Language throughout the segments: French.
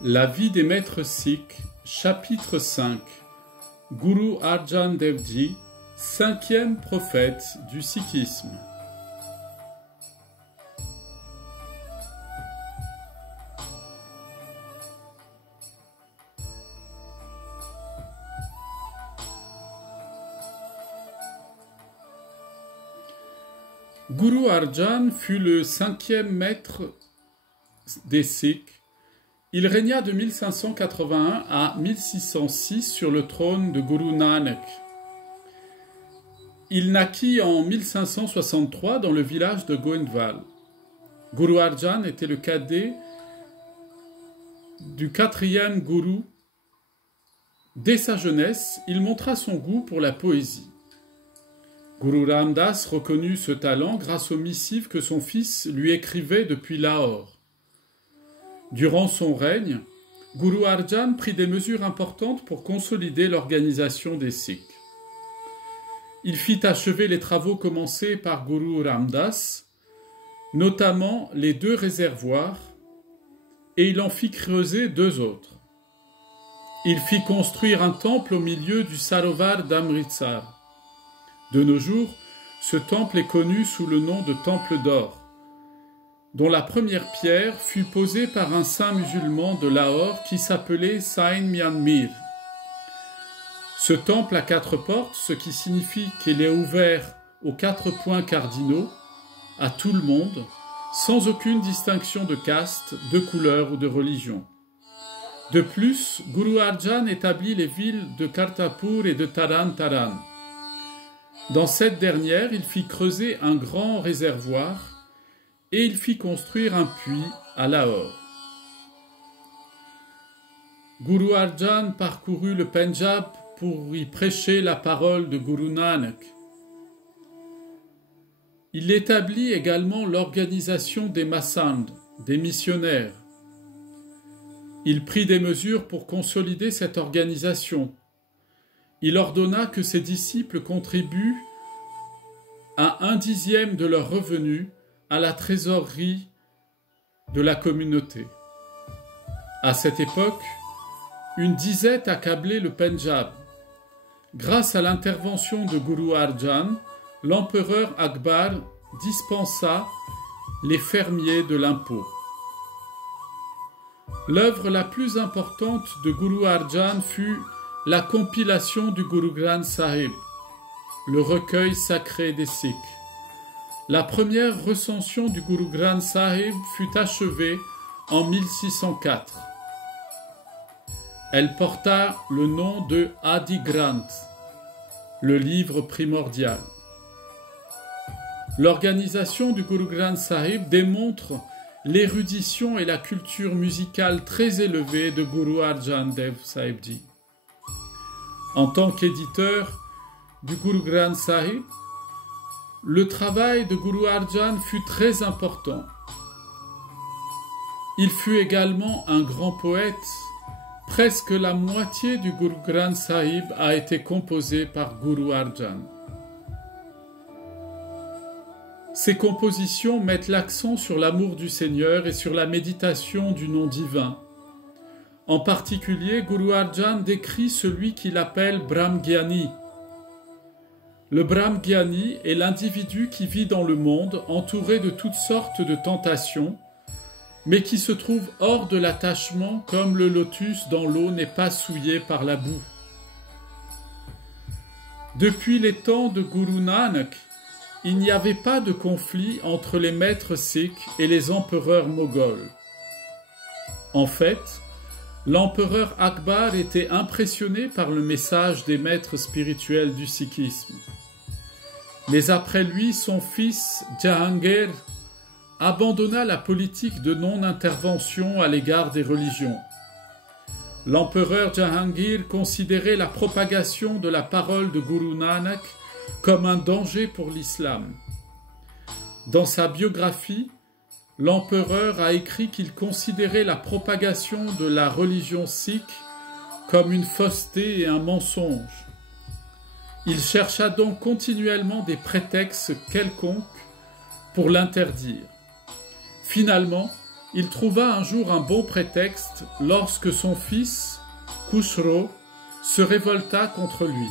La vie des maîtres sikhs, chapitre 5. Guru Arjan Dev Ji, cinquième prophète du sikhisme. Guru Arjan fut le cinquième maître des Sikhs. Il régna de 1581 à 1606 sur le trône de Guru Nanak. Il naquit en 1563 dans le village de Goindwal. Guru Arjan était le cadet du quatrième gourou. Dès sa jeunesse, il montra son goût pour la poésie. Guru Ramdas reconnut ce talent grâce aux missives que son fils lui écrivait depuis Lahore. Durant son règne, Guru Arjan prit des mesures importantes pour consolider l'organisation des Sikhs. Il fit achever les travaux commencés par Guru Ramdas, notamment les 2 réservoirs, et il en fit creuser 2 autres. Il fit construire un temple au milieu du Sarovar d'Amritsar. De nos jours, ce temple est connu sous le nom de Temple d'Or, dont la première pierre fut posée par un saint musulman de Lahore qui s'appelait Sain Mian Mir. Ce temple a 4 portes, ce qui signifie qu'il est ouvert aux 4 points cardinaux, à tout le monde, sans aucune distinction de caste, de couleur ou de religion. De plus, Guru Arjan établit les villes de Kartarpur et de Taran Taran. Dans cette dernière, il fit creuser un grand réservoir et il fit construire un puits à Lahore. Guru Arjan parcourut le Pendjab pour y prêcher la parole de Guru Nanak. Il établit également l'organisation des Masand, des missionnaires. Il prit des mesures pour consolider cette organisation. Il ordonna que ses disciples contribuent à 1/10 de leurs revenus à la trésorerie de la communauté. À cette époque, une disette accablait le Pendjab. Grâce à l'intervention de Guru Arjan, l'empereur Akbar dispensa les fermiers de l'impôt. L'œuvre la plus importante de Guru Arjan fut la compilation du Guru Granth Sahib, le recueil sacré des Sikhs. La première recension du Guru Granth Sahib fut achevée en 1604. Elle porta le nom de Adi Granth, le livre primordial. L'organisation du Guru Granth Sahib démontre l'érudition et la culture musicale très élevée de Guru Arjan Dev Sahib Ji. En tant qu'éditeur du Guru Granth Sahib, le travail de Guru Arjan fut très important. Il fut également un grand poète. Presque la moitié du Guru Granth Sahib a été composée par Guru Arjan. Ces compositions mettent l'accent sur l'amour du Seigneur et sur la méditation du nom divin. En particulier, Guru Arjan décrit celui qu'il appelle Brahmgyani. Le Brahmgyani est l'individu qui vit dans le monde entouré de toutes sortes de tentations, mais qui se trouve hors de l'attachement comme le lotus dans l'eau n'est pas souillé par la boue. Depuis les temps de Guru Nanak, il n'y avait pas de conflit entre les maîtres sikhs et les empereurs moghols. En fait, l'empereur Akbar était impressionné par le message des maîtres spirituels du sikhisme. Mais après lui, son fils Jahangir abandonna la politique de non-intervention à l'égard des religions. L'empereur Jahangir considérait la propagation de la parole de Guru Nanak comme un danger pour l'islam. Dans sa biographie, l'empereur a écrit qu'il considérait la propagation de la religion sikh comme une fausseté et un mensonge. Il chercha donc continuellement des prétextes quelconques pour l'interdire. Finalement, il trouva un jour un bon prétexte lorsque son fils, Khusro, se révolta contre lui.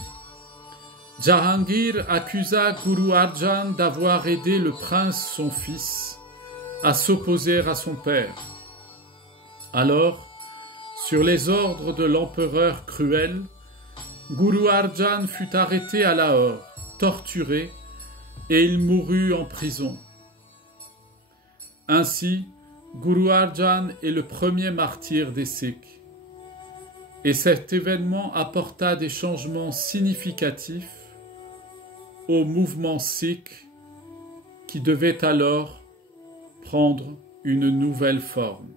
Jahangir accusa Guru Arjan d'avoir aidé le prince son fils à s'opposer à son père. Alors, sur les ordres de l'empereur cruel, Guru Arjan fut arrêté à Lahore, torturé, et il mourut en prison. Ainsi, Guru Arjan est le premier martyr des Sikhs. Et cet événement apporta des changements significatifs au mouvement sikh qui devait alors prendre une nouvelle forme.